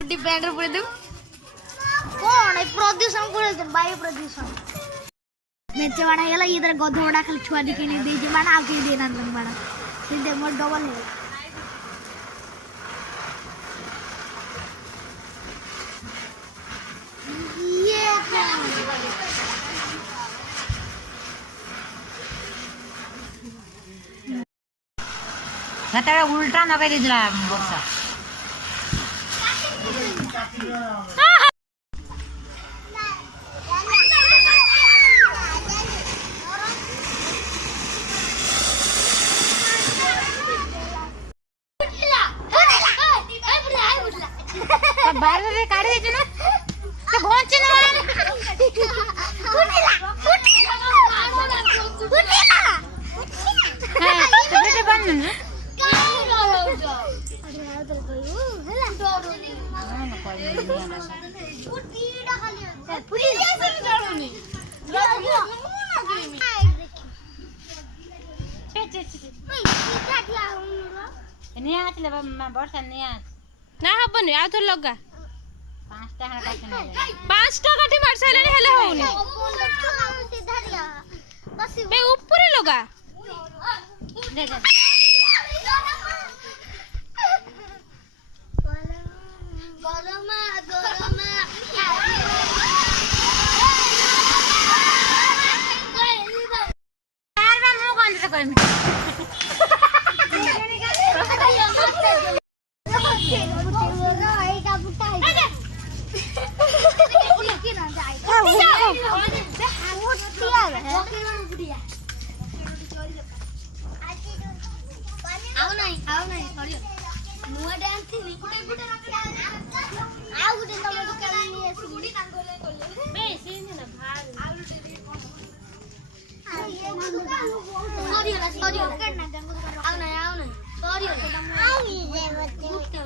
defender पूरे दो कौन है प्रदूषण पूरे दिन वायु प्रदूषण मेचे बड़ा ये लगी इधर गधो बड़ा खाली छुआ दिखे नहीं दे जे माना आगे देना रंग बड़ा सीधे मोर डबल है ये खतरा उल्टा न कर दिला बक्सा बाहर से काट दे ना तो घोंच ना फुटिला हां तो बेटे बन ना ना हबनी आ थोर लगा पांचटा काठी मार साइले हेले होउनी बे ऊपर लगा दे दे गरमा गरमा यार मैं मुंह बंद से कोई आओ नहीं सॉरी मुआ डांस थी गुडे गुडे आओ गुडे तमे तो केला नहीं है गुडी कांगोले कोले बे सीन ना भाग आओ सॉरी होला करना गंगो आओ ना सॉरी होला आओ ये बच्चे